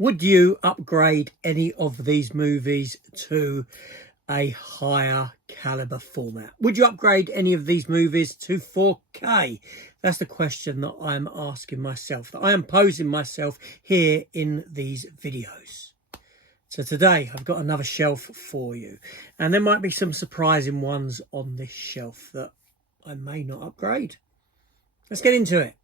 Would you upgrade any of these movies to a higher caliber format? Would you upgrade any of these movies to 4K? That's the question that I'm asking myself, that I am posing myself here in these videos. So today I've got another shelf for you, and there might be some surprising ones on this shelf that I may not upgrade. Let's get into it.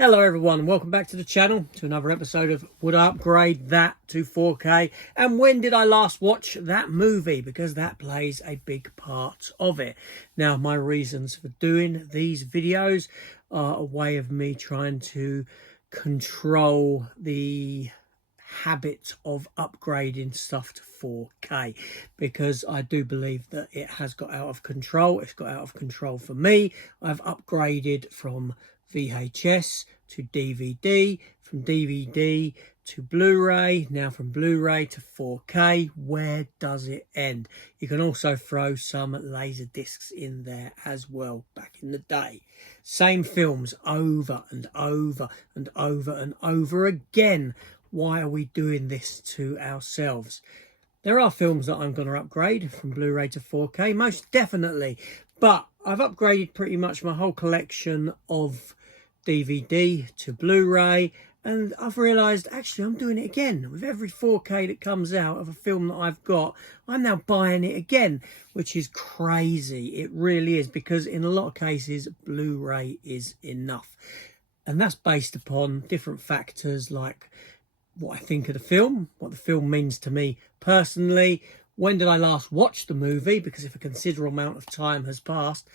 Hello everyone, welcome back to the channel, to another episode of Would I Upgrade That to 4K? And when did I last watch that movie? Because that plays a big part of it. Now, my reasons for doing these videos are a way of me trying to control the habit of upgrading stuff to 4K, because I do believe that it has got out of control. It's got out of control for me. I've upgraded from VHS to DVD, from DVD to Blu-ray, now from Blu-ray to 4K. Where does it end? You can also throw some laser discs in there as well. Back in the day, same films over and over and over and over again. Why are we doing this to ourselves? There are films that I'm going to upgrade from Blu-ray to 4K, most definitely, but I've upgraded pretty much my whole collection of DVD to Blu-ray, and I've realised actually I'm doing it again. With every 4K that comes out of a film that I've got, I'm now buying it again, which is crazy. It really is, because in a lot of cases Blu-ray is enough, and that's based upon different factors like what I think of the film, what the film means to me personally, when did I last watch the movie, because if a considerable amount of time has passed,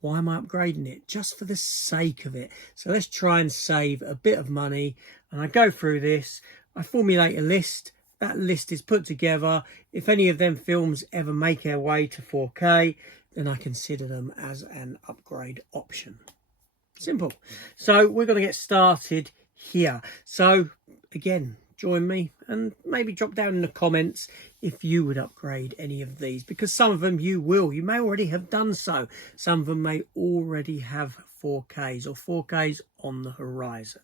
why am I upgrading it? Just for the sake of it. So let's try and save a bit of money. And I go through this, I formulate a list. That list is put together. If any of them films ever make their way to 4K, then I consider them as an upgrade option. Simple. So we're going to get started here. So again, join me and maybe drop down in the comments if you would upgrade any of these, because some of them you will. You may already have done so. Some of them may already have 4Ks or 4Ks on the horizon.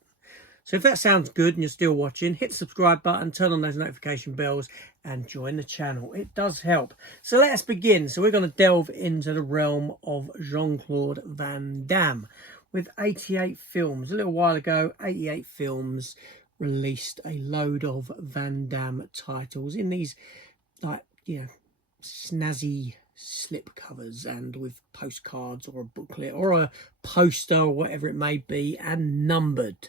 So if that sounds good and you're still watching, hit the subscribe button, turn on those notification bells and join the channel. It does help. So let's begin. So we're going to delve into the realm of Jean-Claude Van Damme with 88 films. A little while ago, 88 films released a load of Van Damme titles in these, like, you know, snazzy slip covers and with postcards or a booklet or a poster or whatever it may be, and numbered.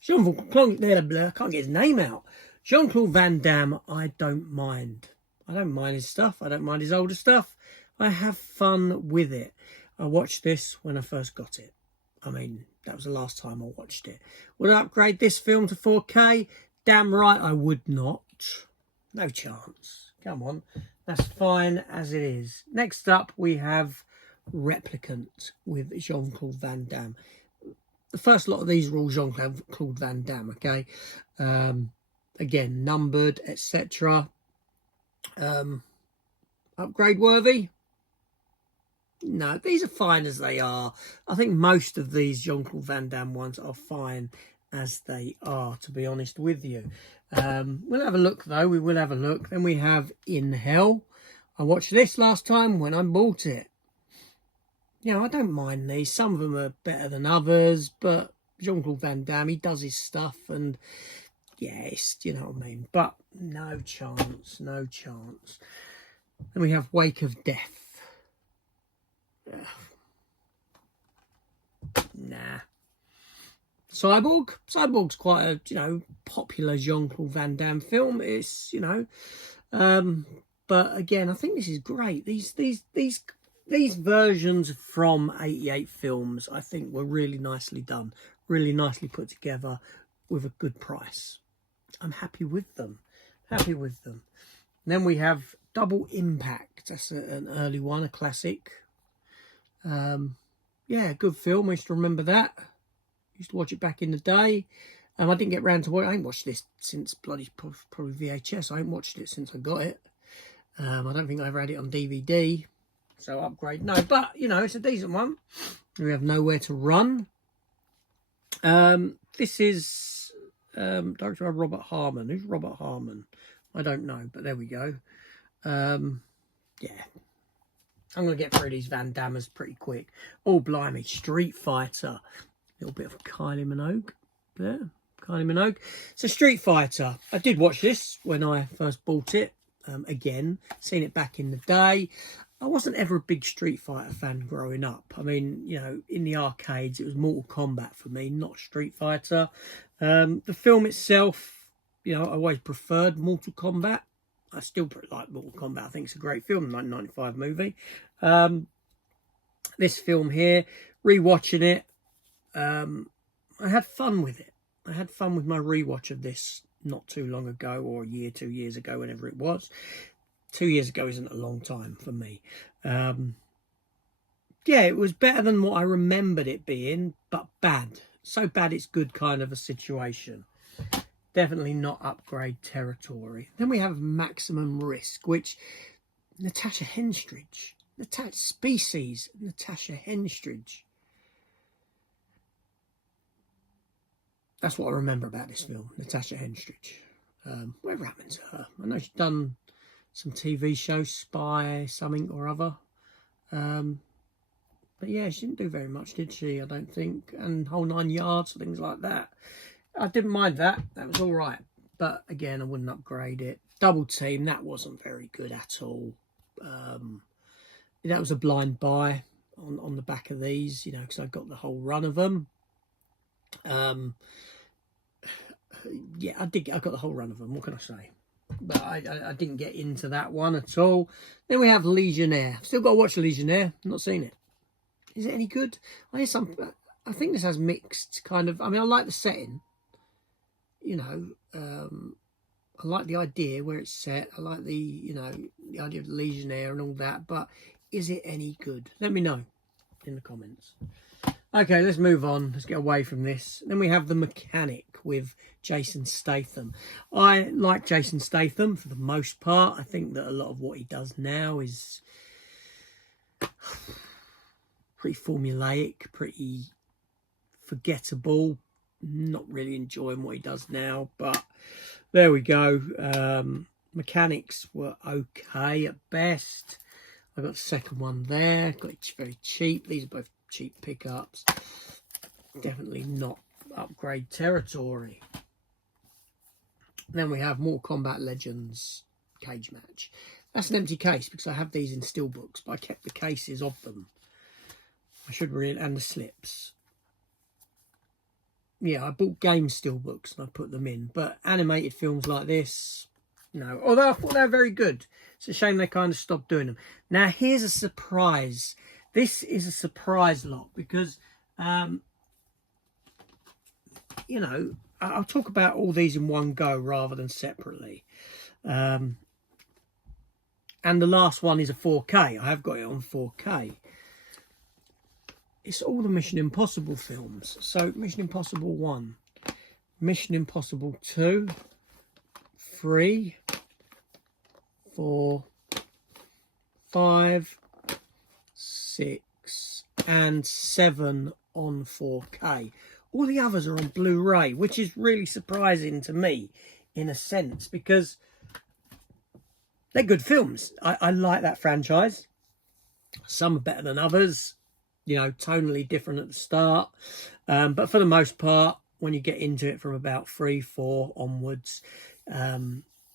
Jean-Claude, I can't get his name out. Jean-Claude Van Damme, I don't mind. I don't mind his stuff. I don't mind his older stuff. I have fun with it. I watched this when I first got it. I mean, that was the last time I watched it. Would I upgrade this film to 4K? Damn right I would not. No chance. Come on. That's fine as it is. Next up, we have Replicant with Jean-Claude Van Damme. The first lot of these are all Jean-Claude Van Damme, okay? Again, numbered, etc. Upgrade worthy? No, these are fine as they are. I think most of these Jean-Claude Van Damme ones are fine as they are, to be honest with you. We'll have a look, though. We will have a look. Then we have In Hell. I watched this last time when I bought it. You know, I don't mind these. Some of them are better than others, but Jean-Claude Van Damme, he does his stuff, and yes, you know what I mean. But no chance, no chance. Then we have Wake of Death. Nah. Cyborg. Cyborg's quite a, you know, popular Jean-Claude Van Damme film. It's, you know, but again, I think this is great. These versions from 88 films, I think, were really nicely done, really nicely put together with a good price. I'm happy with them. Happy with them. And then we have Double Impact. That's an early one, a classic. Yeah, good film. I used to remember that. Used to watch it back in the day. I didn't get round to watch. I ain't watched this since bloody probably VHS. I ain't watched it since I got it. I don't think I ever had it on DVD, so upgrade no. But you know, it's a decent one. We have Nowhere to Run. This is directed by Robert Harmon. Who's Robert Harmon? I don't know, but there we go. Yeah, I'm going to get through these Van Dammers pretty quick. Oh, blimey. Street Fighter. A little bit of Kylie Minogue there. Kylie Minogue. So, Street Fighter. I did watch this when I first bought it. Again, seen it back in the day. I wasn't ever a big Street Fighter fan growing up. I mean, you know, in the arcades, it was Mortal Kombat for me, not Street Fighter. The film itself, you know, I always preferred Mortal Kombat. I still like Mortal Kombat. I think it's a great film, 1995 movie. This film here, rewatching it, I had fun with it. I had fun with my rewatch of this not too long ago, or a year, 2 years ago, whenever it was. 2 years ago isn't a long time for me. Yeah, it was better than what I remembered it being, but bad. So bad it's good kind of a situation. Definitely not upgrade territory. Then we have Maximum Risk, which Natasha Henstridge. Species, Natasha Henstridge. That's what I remember about this film, Natasha Henstridge. Whatever happened to her? I know she's done some TV shows, Spy, something or other. But yeah, she didn't do very much, did she? I don't think. And Whole 9 Yards, things like that. I didn't mind that. That was all right. But again, I wouldn't upgrade it. Double Team, that wasn't very good at all. That was a blind buy on the back of these, you know, because I got the whole run of them. Yeah, I got the whole run of them. What can I say? But I didn't get into that one at all. Then we have Legionnaire. Still got to watch Legionnaire. Not seen it. Is it any good? I think this has mixed kind of. I mean, I like the setting. You know, I like the idea where it's set. I like the, you know, the idea of the Legionnaire and all that. But is it any good? Let me know in the comments. Okay, let's move on. Let's get away from this. Then we have The Mechanic with Jason Statham. I like Jason Statham for the most part. I think that a lot of what he does now is pretty formulaic, pretty forgettable. Not really enjoying what he does now, but there we go. Mechanics were okay at best. I got the second one there. Got it very cheap. These are both cheap pickups. Definitely not upgrade territory. Then we have Mortal Kombat Legends Cage Match. That's an empty case because I have these in steelbooks, but I kept the cases of them. I should really, and the slips. Yeah, I bought game steelbooks and I put them in, but animated films like this, no. Although I thought they were very good. It's a shame they kind of stopped doing them. Now, here's a surprise. This is a surprise lot because, you know, I'll talk about all these in one go rather than separately. And the last one is a 4K. I have got it on 4K. It's all the Mission Impossible films. So, Mission Impossible 1, Mission Impossible 2, 3, 4, 5, 6, and 7 on 4K. All the others are on Blu-ray, which is really surprising to me, in a sense, because they're good films. I like that franchise. Some are better than others. You know, tonally different at the start. But for the most part, when you get into it from about 3, 4 onwards, you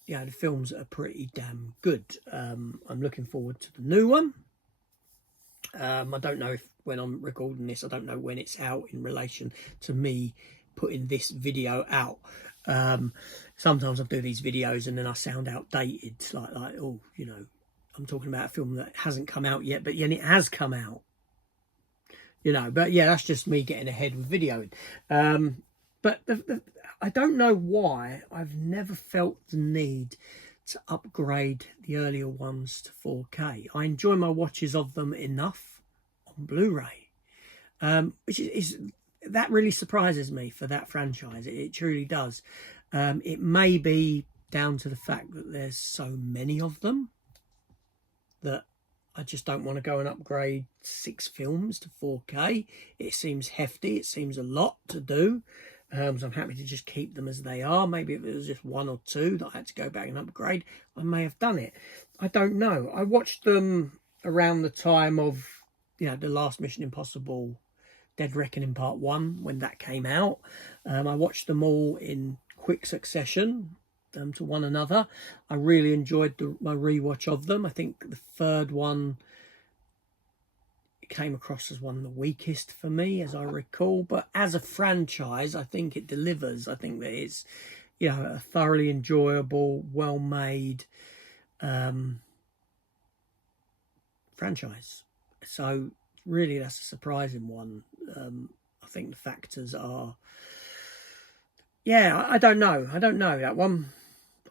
know, the films are pretty damn good. I'm looking forward to the new one. I don't know if when I'm recording this, I don't know when it's out in relation to me putting this video out. Sometimes I do these videos and then I sound outdated. Like, oh, you know, I'm talking about a film that hasn't come out yet, but yet it has come out. You know, but yeah, that's just me getting ahead with videoing. But I don't know why I've never felt the need to upgrade the earlier ones to 4K. I enjoy my watches of them enough on Blu-ray, which is that really surprises me for that franchise. It truly does. It may be down to the fact that there's so many of them. that I just don't want to go and upgrade 6 films to 4K. It seems hefty. It seems a lot to do. So I'm happy to just keep them as they are. Maybe if it was just 1 or 2 that I had to go back and upgrade, I may have done it. I don't know. I watched them around the time of, the last Mission Impossible Dead Reckoning Part 1, when that came out. I watched them all in quick succession to one another. I really enjoyed my rewatch of them. I think the third one came across as one of the weakest for me, as I recall. But as a franchise, I think it delivers. I think that it's, a thoroughly enjoyable, well-made franchise. So really, that's a surprising one. I think the factors are, I don't know that one.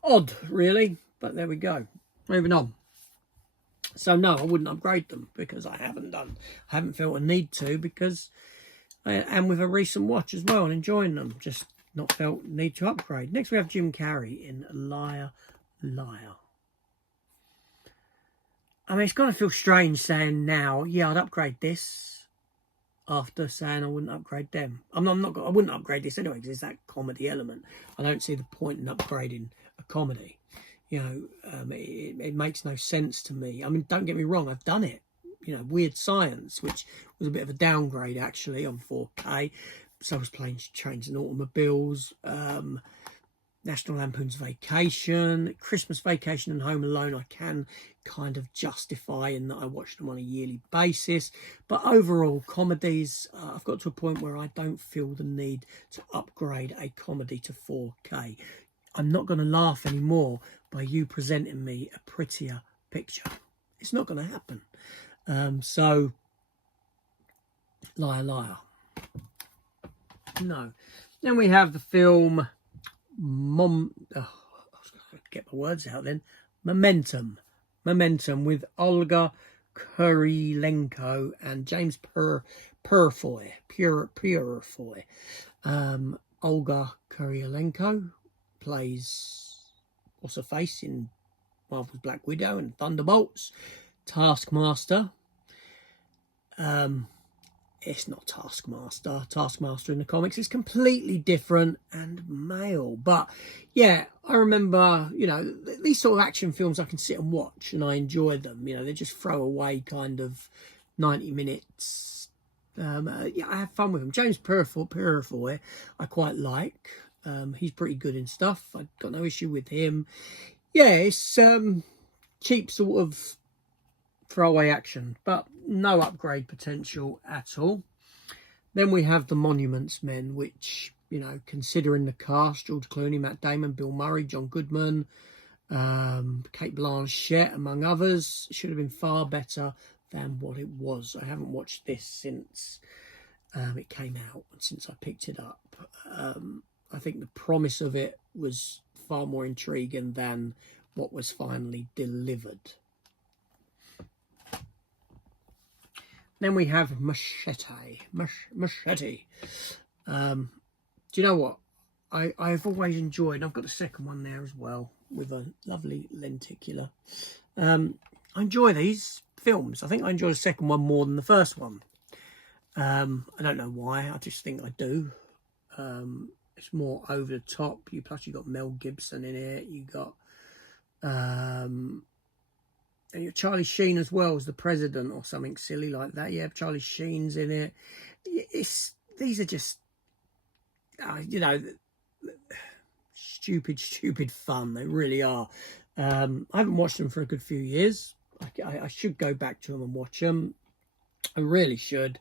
Odd, really, but there we go. Moving on. So no, I wouldn't upgrade them because I haven't felt a need to, because I am with a recent watch as well and enjoying them. Just not felt need to upgrade. Next we have Jim Carrey in Liar, Liar. I mean, it's going to feel strange saying now, I'd upgrade this, after saying I wouldn't upgrade them. I wouldn't upgrade this anyway, because it's that comedy element. I don't see the point in upgrading a comedy. It makes no sense to me. I mean, don't get me wrong, I've done it. Weird Science, which was a bit of a downgrade actually on 4K. So was Planes, Trains and Automobiles, National Lampoon's Vacation, Christmas Vacation and Home Alone I can kind of justify in that I watch them on a yearly basis. But overall, comedies, I've got to a point where I don't feel the need to upgrade a comedy to 4K. I'm not going to laugh anymore by you presenting me a prettier picture. It's not going to happen. So, Liar, Liar. No. Then we have the film I was going to get my words out then. Momentum with Olga Kurylenko and James Purefoy. Olga Kurylenko plays what's her face in Marvel's Black Widow and Thunderbolts. Taskmaster. It's not Taskmaster in the comics is completely different and male. But I remember, these sort of action films I can sit and watch and I enjoy them. They just throw away kind of 90 minutes. I have fun with them. James Purefoy I quite like. He's pretty good in stuff. I've got no issue with him. It's cheap sort of throwaway action, but no upgrade potential at all. Then we have The Monuments Men, which, considering the cast, George Clooney, Matt Damon, Bill Murray, John Goodman, Cate Blanchett, among others, should have been far better than what it was. I haven't watched this since it came out, since I picked it up. I think the promise of it was far more intriguing than what was finally delivered. Then we have Machete. Machete. Do you know what? I've always enjoyed, I've got the second one there as well, with a lovely lenticular. I enjoy these films. I think I enjoy the second one more than the first one. I don't know why, I just think I do. It's more over the top. Plus you got Mel Gibson in it. You got and you're Charlie Sheen as well as the president or something silly like that. Yeah, Charlie Sheen's in it. These are just, stupid fun. They really are. I haven't watched them for a good few years. I should go back to them and watch them. I really should.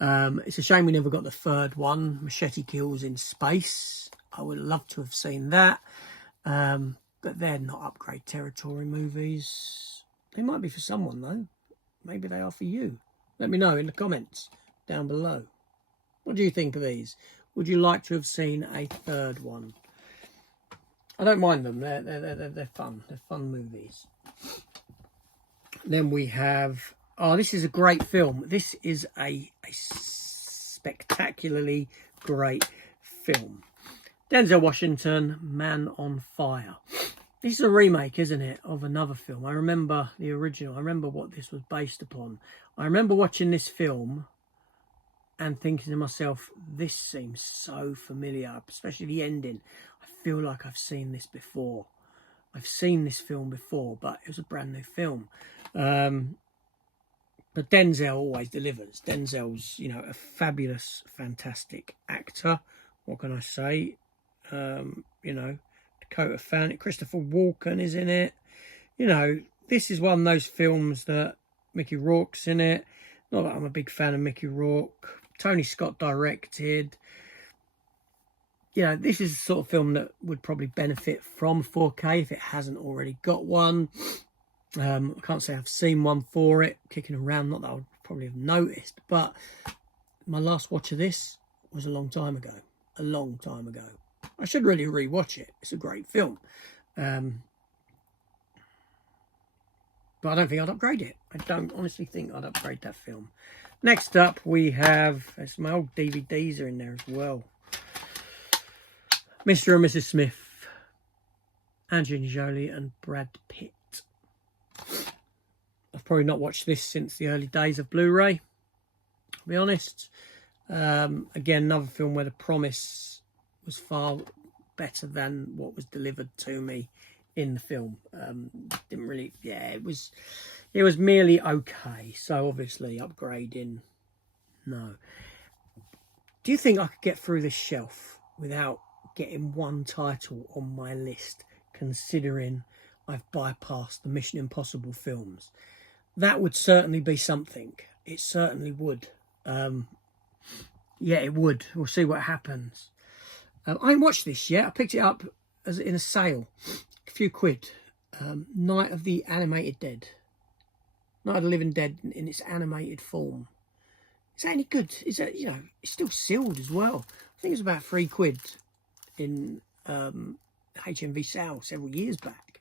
It's a shame we never got the third one, Machete Kills in Space. I would love to have seen that. But they're not upgrade territory movies. They might be for someone, though. Maybe they are for you. Let me know in the comments down below. What do you think of these? Would you like to have seen a third one? I don't mind them. They're fun. They're fun movies. Then we have... Oh, this is a great film. This is a spectacularly great film. Denzel Washington, Man on Fire. This is a remake, isn't it, of another film. I remember the original. I remember what this was based upon. I remember watching this film and thinking to myself, this seems so familiar, especially the ending. I feel like I've seen this before. I've seen this film before, but it was a brand new film. But Denzel always delivers. Denzel's, you know, a fabulous, fantastic actor. What can I say? You know, Dakota Fanning, Christopher Walken is in it. You know, this is one of those films that Mickey Rourke's in it. Not that I'm a big fan of Mickey Rourke. Tony Scott directed. You know, this is the sort of film that would probably benefit from 4K if it hasn't already got one. I can't say I've seen one for it kicking around. Not that I would probably have noticed. But my last watch of this was a long time ago. A long time ago. I should really rewatch it. It's a great film. But I don't think I'd upgrade it. I don't honestly think I'd upgrade that film. Next up, we have... my old DVDs are in there as well. Mr. and Mrs. Smith. Angelina Jolie and Brad Pitt. I've probably not watched this since the early days of Blu-ray, to be honest. Again, another film where the promise was far better than what was delivered to me in the film. Didn't really, it was merely okay. So obviously upgrading, no. Do you think I could get through this shelf without getting one title on my list, considering I've bypassed the Mission Impossible films? That would certainly be something. It certainly would. Yeah, it would. We'll see what happens. I haven't watched this yet. I picked it up as in a sale. A few quid. Night of the Animated Dead. Night of the Living Dead in its animated form. Is that any good? Is that, you know, it's still sealed as well. I think it's about 3 quid in HMV sale several years back.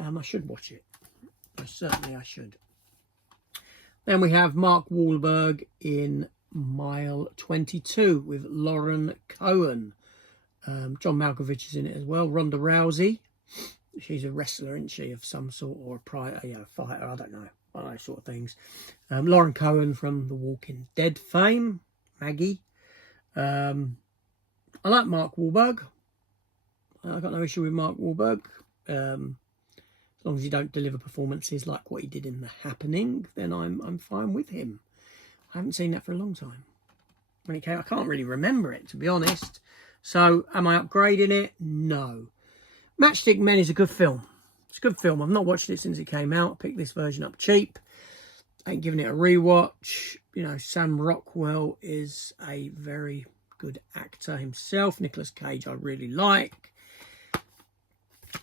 I should watch it. I should. Then we have Mark Wahlberg in Mile 22 with Lauren Cohen. John Malkovich is in it as well. Ronda Rousey. She's a wrestler, isn't she, of some sort, or a fighter, I don't know. One of those sort of things. Lauren Cohen from The Walking Dead fame. Maggie. I like Mark Wahlberg. I've got no issue with Mark Wahlberg. As long as you don't deliver performances like what he did in The Happening, then I'm fine with him. I haven't seen that for a long time. When it came, I can't really remember it, to be honest. So, am I upgrading it? No. Matchstick Men is a good film. It's a good film. I've not watched it since it came out. I picked this version up cheap. Ain't giving it a rewatch. You know, Sam Rockwell is a very good actor himself. Nicolas Cage I really like. I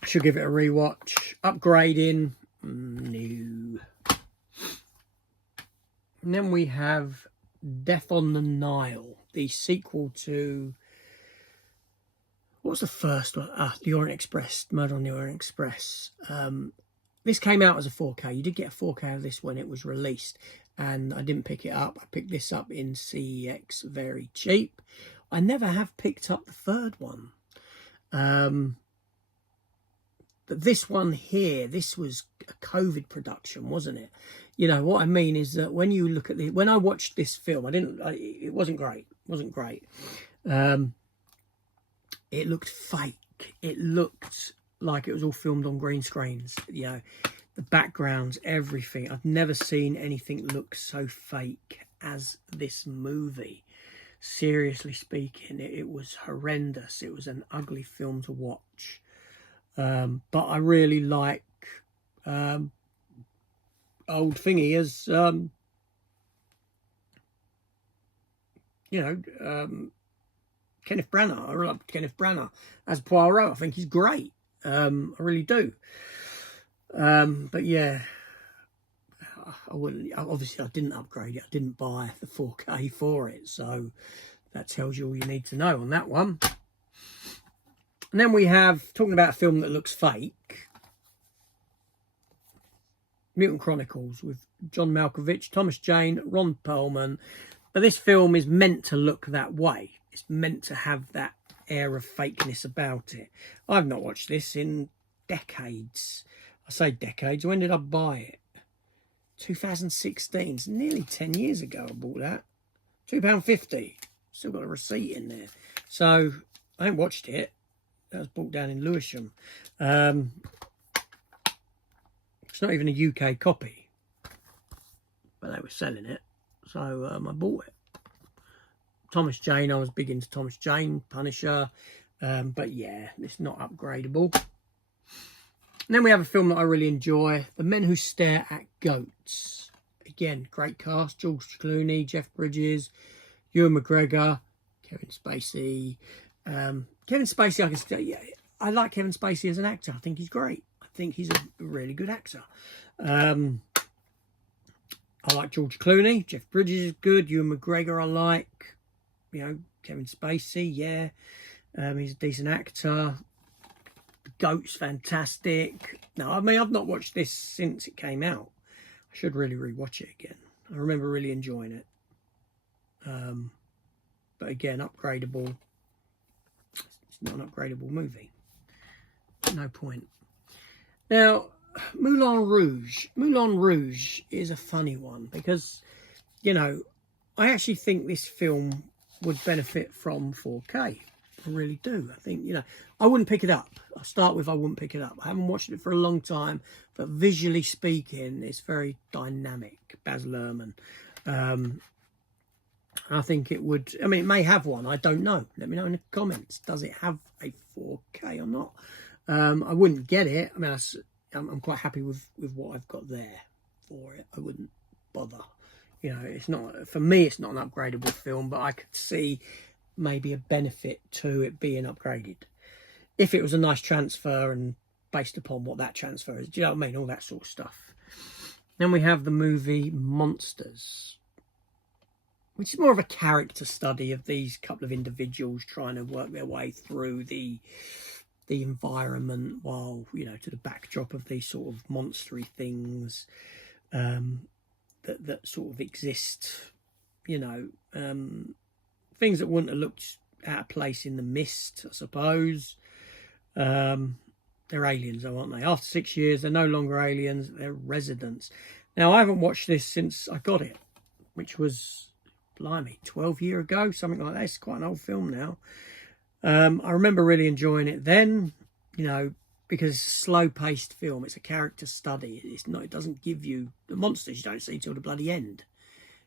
should give it a rewatch. Upgrading, no. And then we have Death on the Nile, the sequel to... What was the first one? The Orient Express, Murder on the Orient Express. This came out as a 4K. You did get a 4K of this when it was released, and I didn't pick it up. I picked this up in CEX very cheap. I never have picked up the third one. But this one here, this was a COVID production, wasn't it? You know, what I mean is that when you look at when I watched this film, it wasn't great. It wasn't great. It looked fake. It looked like it was all filmed on green screens. You know, the backgrounds, everything. I've never seen anything look so fake as this movie. Seriously speaking, it was horrendous. It was an ugly film to watch. But I really like old thingy as Kenneth Branagh. I really like Kenneth Branagh as Poirot. I think he's great. I really do. But yeah, I wouldn't. Obviously, I didn't upgrade it. I didn't buy the 4K for it. So that tells you all you need to know on that one. And then we have, talking about a film that looks fake, Mutant Chronicles with John Malkovich, Thomas Jane, Ron Perlman. But this film is meant to look that way. It's meant to have that air of fakeness about it. I've not watched this in decades. I say decades. When did I buy it? 2016. It's nearly 10 years ago I bought that. £2.50. Still got a receipt in there. So I haven't watched it. That was bought down in Lewisham. It's not even a UK copy, but they were selling it, so I bought it. Thomas Jane, I was big into Thomas Jane, Punisher, but yeah, it's not upgradable. And then we have a film that I really enjoy, The Men Who Stare at Goats. Again, great cast, George Clooney, Jeff Bridges, Ewan McGregor, Kevin Spacey. Kevin Spacey, I can say, yeah, I like Kevin Spacey as an actor. I think he's great. I think he's a really good actor. I like George Clooney. Jeff Bridges is good. Ewan McGregor I like. You know, Kevin Spacey, yeah. He's a decent actor. The Goat's fantastic. No, I mean, I've not watched this since it came out. I should really rewatch it again. I remember really enjoying it. But again, upgradable. It's not an upgradable movie. No point. Now, Moulin Rouge. Moulin Rouge is a funny one because, you know, I actually think this film would benefit from 4K. I really do. I think, you know, I wouldn't pick it up. I'll start with I wouldn't pick it up. I haven't watched it for a long time, but visually speaking, it's very dynamic. Baz Luhrmann. I think it would, I mean, it may have one. I don't know. Let me know in the comments. Does it have a 4K or not? I wouldn't get it. I mean, I'm quite happy with what I've got there for it. I wouldn't bother. You know, it's not, for me, it's not an upgradable film, but I could see maybe a benefit to it being upgraded. If it was a nice transfer and based upon what that transfer is. Do you know what I mean? All that sort of stuff. Then we have the movie Monsters, which is more of a character study of these couple of individuals trying to work their way through the environment while, you know, to the backdrop of these sort of monstery things that sort of exist, you know, things that wouldn't have looked out of place in the mist, I suppose. They're aliens, though, aren't they? After 6 years, they're no longer aliens, they're residents. Now, I haven't watched this since I got it, which was, blimey, 12 years ago, something like that. It's quite an old film now. I remember really enjoying it then, you know, because it's a slow-paced film. It's a character study. It's not. It doesn't give you the monsters you don't see till the bloody end.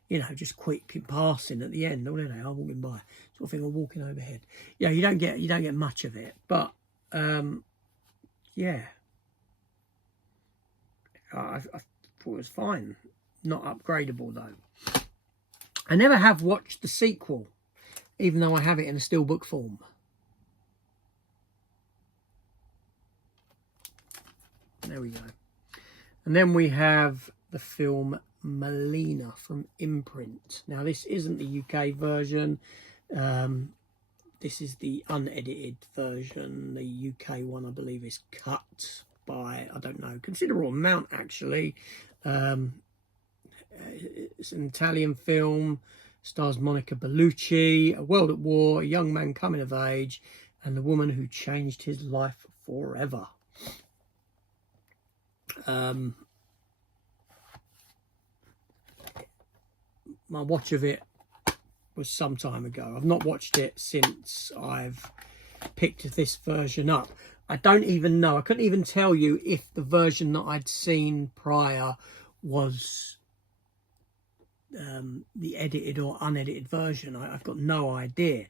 You know, just quick passing at the end. Oh, there they are walking by, sort of thing, or walking overhead. Yeah, you don't get much of it, but yeah, I thought it was fine. Not upgradable though. I never have watched the sequel, even though I have it in a steelbook form. There we go. And then we have the film Melina from Imprint. Now, this isn't the UK version. This is the unedited version. The UK one, I believe, is cut by, I don't know, considerable amount, actually. It's an Italian film. Stars Monica Bellucci. A world at war, a young man coming of age, and the woman who changed his life forever. My watch of it was some time ago. I've not watched it since I've picked this version up. I don't even know. I couldn't even tell you if the version that I'd seen prior was the edited or unedited version. I've got no idea.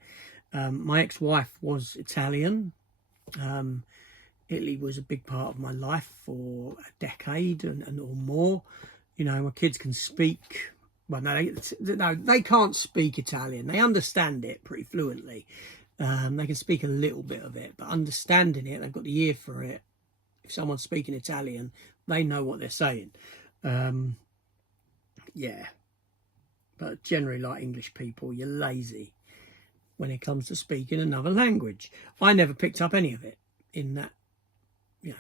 My ex-wife was Italian. Italy was a big part of my life for a decade and or more. You know, my kids can speak. Well, no, they can't speak Italian. They understand it pretty fluently. They can speak a little bit of it, but understanding it, they've got the ear for it. If someone's speaking Italian, they know what they're saying. Yeah. But generally, like English people, you're lazy when it comes to speaking another language. I never picked up any of it in that, you know,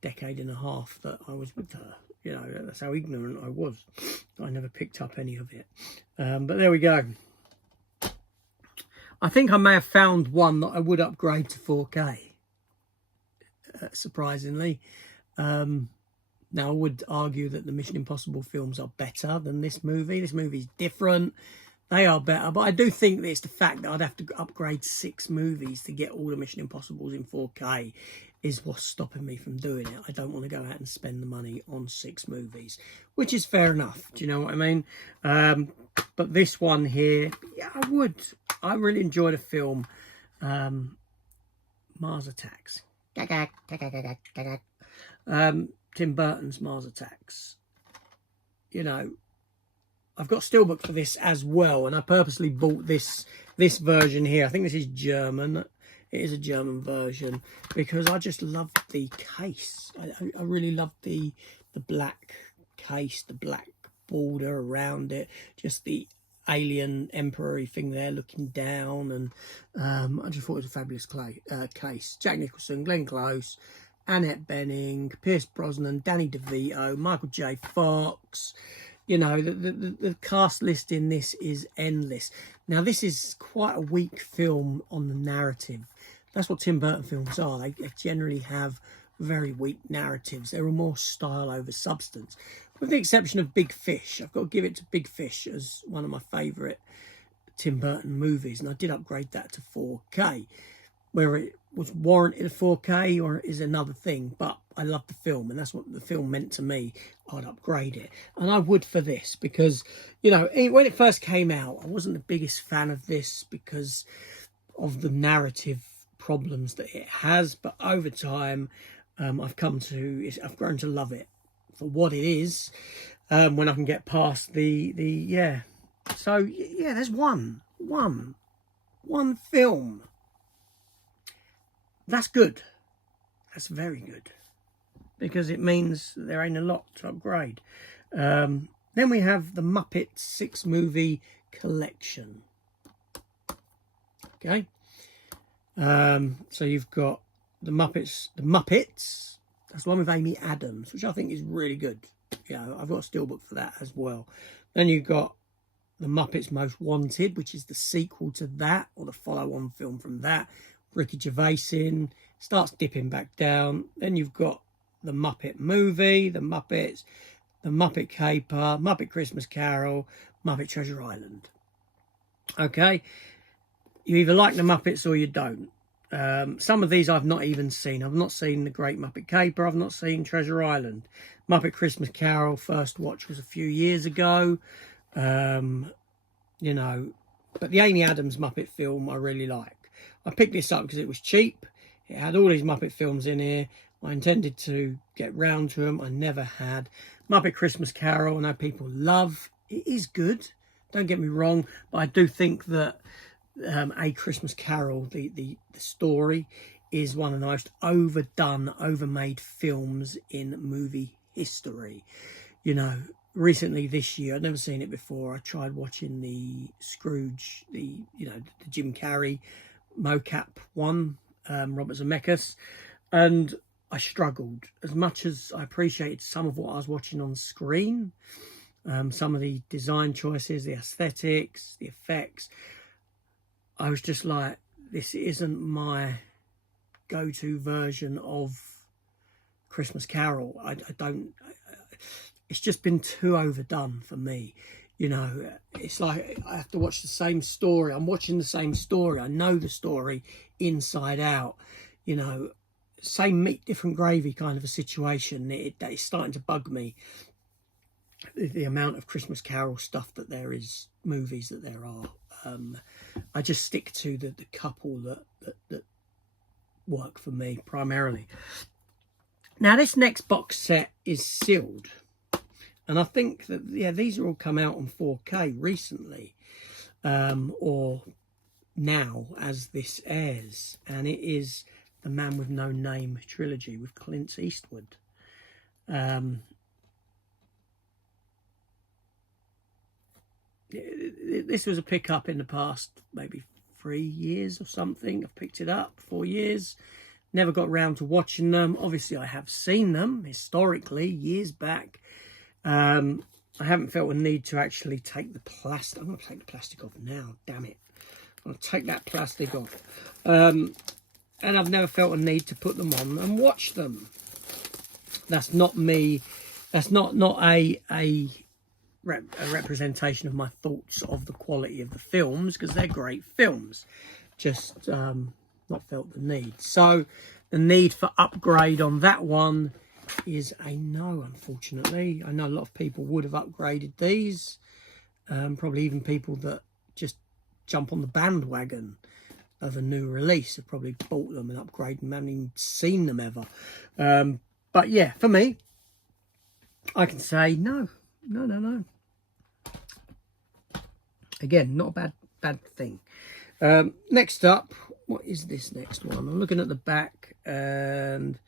decade and a half that I was with her. You know, that's how ignorant I was. I never picked up any of it. But there we go. I think I may have found one that I would upgrade to 4K. surprisingly. Now, I would argue that the Mission Impossible films are better than this movie. This movie's different. They are better. But I do think that it's the fact that I'd have to upgrade 6 movies to get all the Mission Impossibles in 4K is what's stopping me from doing it. I don't want to go out and spend the money on 6 movies, which is fair enough. Do you know what I mean? But this one here, yeah, I would. I really enjoyed the film. Mars Attacks. Tim Burton's Mars Attacks. You know, I've got steelbook for this as well, and I purposely bought this version here. I think this is German. It is a German version because I just love the case. I really love the black case, the black border around it, just the alien emperor thing there looking down, and I just thought it was a fabulous case. Jack Nicholson, Glenn Close, Annette Bening, Pierce Brosnan, Danny DeVito, Michael J. Fox. You know, the cast list in this is endless. Now, this is quite a weak film on the narrative. That's what Tim Burton films are. They generally have very weak narratives. They're more style over substance. With the exception of Big Fish. I've got to give it to Big Fish as one of my favourite Tim Burton movies. And I did upgrade that to 4K. Whether it was warranted 4K or is another thing, but I love the film, and that's what the film meant to me. I'd upgrade it, and I would for this because, you know, when it first came out, I wasn't the biggest fan of this because of the narrative problems that it has. But over time, I've grown to love it for what it is. When I can get past yeah. So yeah, there's one film. That's good. That's very good. Because it means there ain't a lot to upgrade. Then we have the Muppets 6-movie collection. Okay. So you've got the Muppets. That's the one with Amy Adams, which I think is really good. Yeah, I've got a steelbook for that as well. Then you've got the Muppets Most Wanted, which is the sequel to that, or the follow-on film from that. Ricky Gervais in, starts dipping back down. Then you've got the Muppet movie, the Muppets, the Muppet Caper, Muppet Christmas Carol, Muppet Treasure Island. Okay, you either like the Muppets or you don't. Some of these I've not even seen. I've not seen the Great Muppet Caper. I've not seen Treasure Island. Muppet Christmas Carol, first watch was a few years ago. You know, but the Amy Adams Muppet film I really like. I picked this up because it was cheap. It had all these Muppet films in here. I intended to get round to them. I never had. Muppet Christmas Carol, I know people love. It is good. Don't get me wrong. But I do think that A Christmas Carol, the story, is one of the most overdone, overmade films in movie history. You know, recently this year, I'd never seen it before. I tried watching the Scrooge, the Jim Carrey mocap one, Robert Zemeckis, and I struggled. As much as I appreciated some of what I was watching on screen, some of the design choices, the aesthetics, the effects, I was just like, this isn't my go-to version of Christmas Carol. It's just been too overdone for me. You know, it's like I have to watch the same story. I'm watching the same story. I know the story inside out. You know, same meat, different gravy kind of a situation. It's starting to bug me. The amount of Christmas Carol stuff that there is, movies that there are. I just stick to the couple that work for me primarily. Now, this next box set is sealed. And I think that, yeah, these are all come out on 4K recently, or now as this airs. And it is the Man with No Name trilogy with Clint Eastwood. This was a pick-up in the past, maybe 3 years or something. I've picked it up, 4 years. Never got round to watching them. Obviously, I have seen them historically, years back. I haven't felt a need to actually take the plastic. I'm going to take the plastic off now, damn it. I'm going to take that plastic off. And and I've never felt a need to put them on and watch them. That's not me. That's not a representation of my thoughts of the quality of the films, because they're great films. Just not felt the need. So the need for upgrade on that one is a no, unfortunately. I know a lot of people would have upgraded these. Probably even people that just jump on the bandwagon of a new release have probably bought them and upgraded them, haven't even seen them ever. But yeah, for me, I can say no. Again, not a bad thing. Next up, what is this next one? I'm looking at the back and...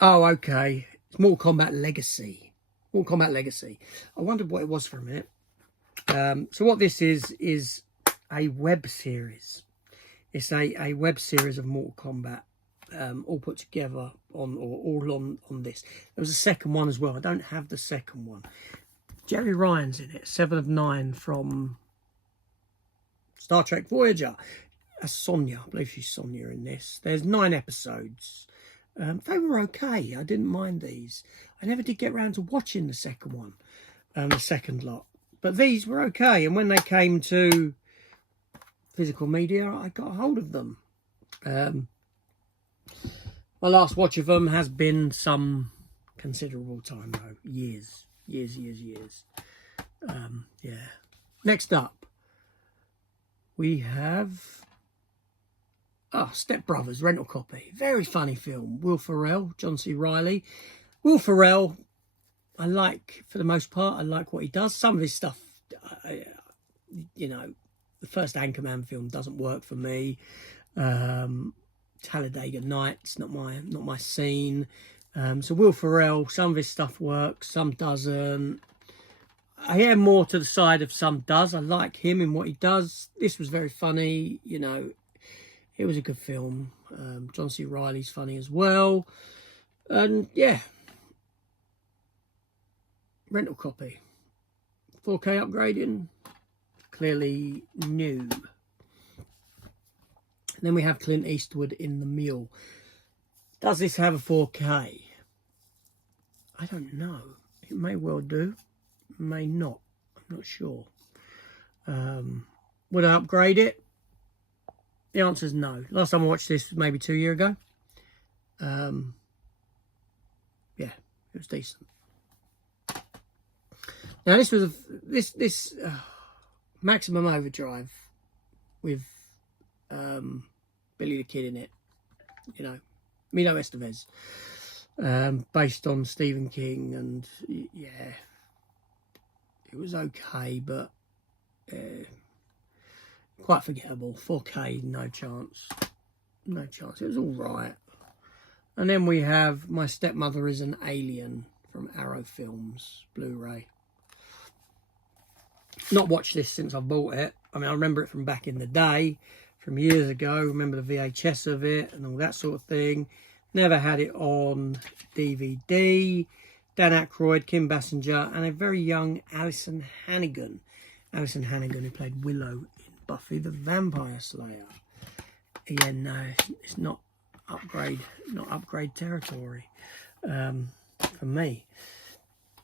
Oh, okay. It's Mortal Kombat Legacy. Mortal Kombat Legacy. I wondered what it was for a minute. So what this is a web series. It's a web series of Mortal Kombat, all put together on, or all on this. There was a second one as well. I don't have the second one. Jerry Ryan's in it. 7 of 9 from Star Trek Voyager. Sonya. I believe she's Sonya in this. There's 9 episodes. They were okay. I didn't mind these. I never did get around to watching the second one, the second lot. But these were okay. And when they came to physical media, I got a hold of them. My last watch of them has been some considerable time, though. Years. Yeah. Next up, we have... Step Brothers, rental copy. Very funny film. Will Ferrell, John C. Reilly. Will Ferrell, I like, for the most part, I like what he does. Some of his stuff, you know, the first Anchorman film doesn't work for me. Talladega Nights, not my scene. So Will Ferrell, some of his stuff works, some doesn't. I am more to the side of some does. I like him in what he does. This was very funny, you know. It was a good film. John C. Reilly's funny as well. And yeah. Rental copy. 4K upgrading. Clearly new. And then we have Clint Eastwood in The Mule. Does this have a 4K? I don't know. It may well do. May not. I'm not sure. Would I upgrade it? The answer is no. Last time I watched this was maybe 2 years ago. Yeah, it was decent. Now this was this Maximum Overdrive with Billy the Kid in it. You know, Emilio Estevez, based on Stephen King, and yeah, it was okay, but. Quite forgettable. 4K, no chance. No chance. It was all right. And then we have My Stepmother is an Alien from Arrow Films, Blu-ray. Not watched this since I bought it. I mean, I remember it from back in the day, from years ago. Remember the VHS of it and all that sort of thing. Never had it on DVD. Dan Aykroyd, Kim Basinger, and a very young Alison Hannigan. Alison Hannigan, who played Willow in Buffy the Vampire Slayer. Yeah, no, it's not upgrade territory for me.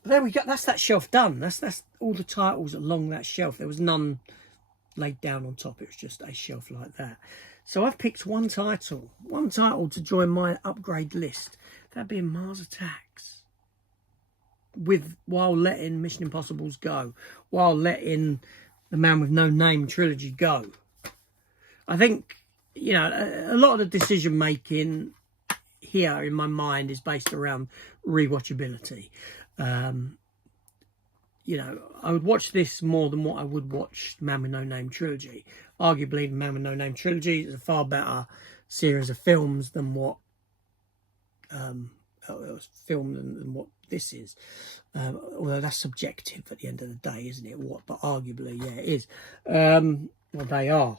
But there we go. That's that shelf done. That's all the titles along that shelf. There was none laid down on top. It was just a shelf like that. So I've picked one title to join my upgrade list. That being Mars Attacks. While letting Mission Impossibles go, while letting the Man with No Name trilogy go. I think, you know, a lot of the decision making here in my mind is based around rewatchability. You know, I would watch this more than what I would watch Man with No Name trilogy. Arguably, the Man with No Name trilogy is a far better series of films than what it was filmed than what this is. Although that's subjective at the end of the day, isn't it? But arguably, yeah, it is. Well, they are.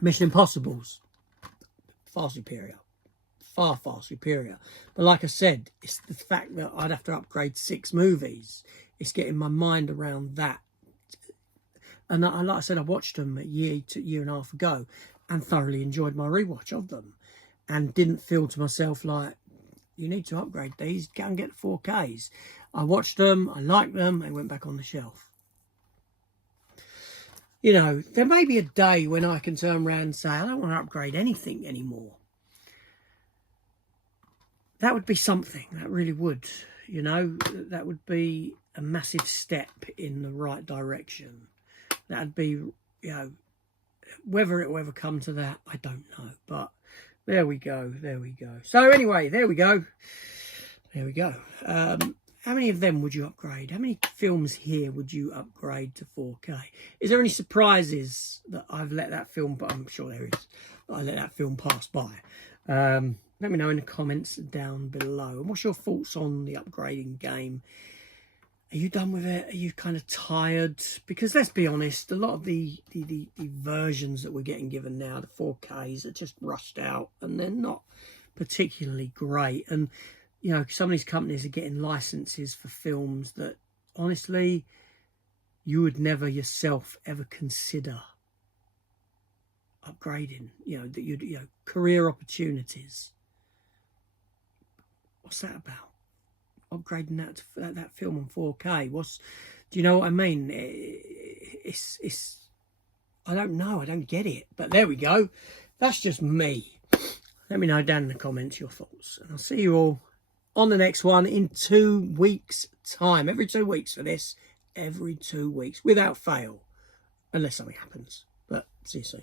Mission Impossibles, far superior. Far superior. But like I said, it's the fact that I'd have to upgrade 6 movies. It's getting my mind around that. And like I said, I watched them a year and a half ago. and thoroughly enjoyed my rewatch of them, and didn't feel to myself like, you need to upgrade these, go and get the 4Ks. I watched them, I liked them, they went back on the shelf. You know, there may be a day when I can turn around and say, I don't want to upgrade anything anymore. That would be something, that really would. You know, that would be a massive step in the right direction. That'd be, you know, whether it will ever come to that, I don't know. But there we go, there we go. So anyway, there we go. There we go. How many of them would you upgrade? How many films here would you upgrade to 4K? Is there any surprises that I've let that film, but I'm sure there is, that I let that film pass by? Let me know in the comments down below. And what's your thoughts on the upgrading game? Are you done with it? Are you kind of tired? Because let's be honest, a lot of the versions that we're getting given now, the 4Ks, are just rushed out and they're not particularly great. And, you know, some of these companies are getting licenses for films that, honestly, you would never yourself ever consider upgrading. You know, that you'd, you know, career opportunities. What's that about? Upgrading that film on 4K. Do you know what I mean? It's I don't know. I don't get it. But there we go. That's just me. Let me know down in the comments your thoughts, and I'll see you all on the next one in 2 weeks' time. Every 2 weeks for this. Every 2 weeks without fail, unless something happens. But see you soon.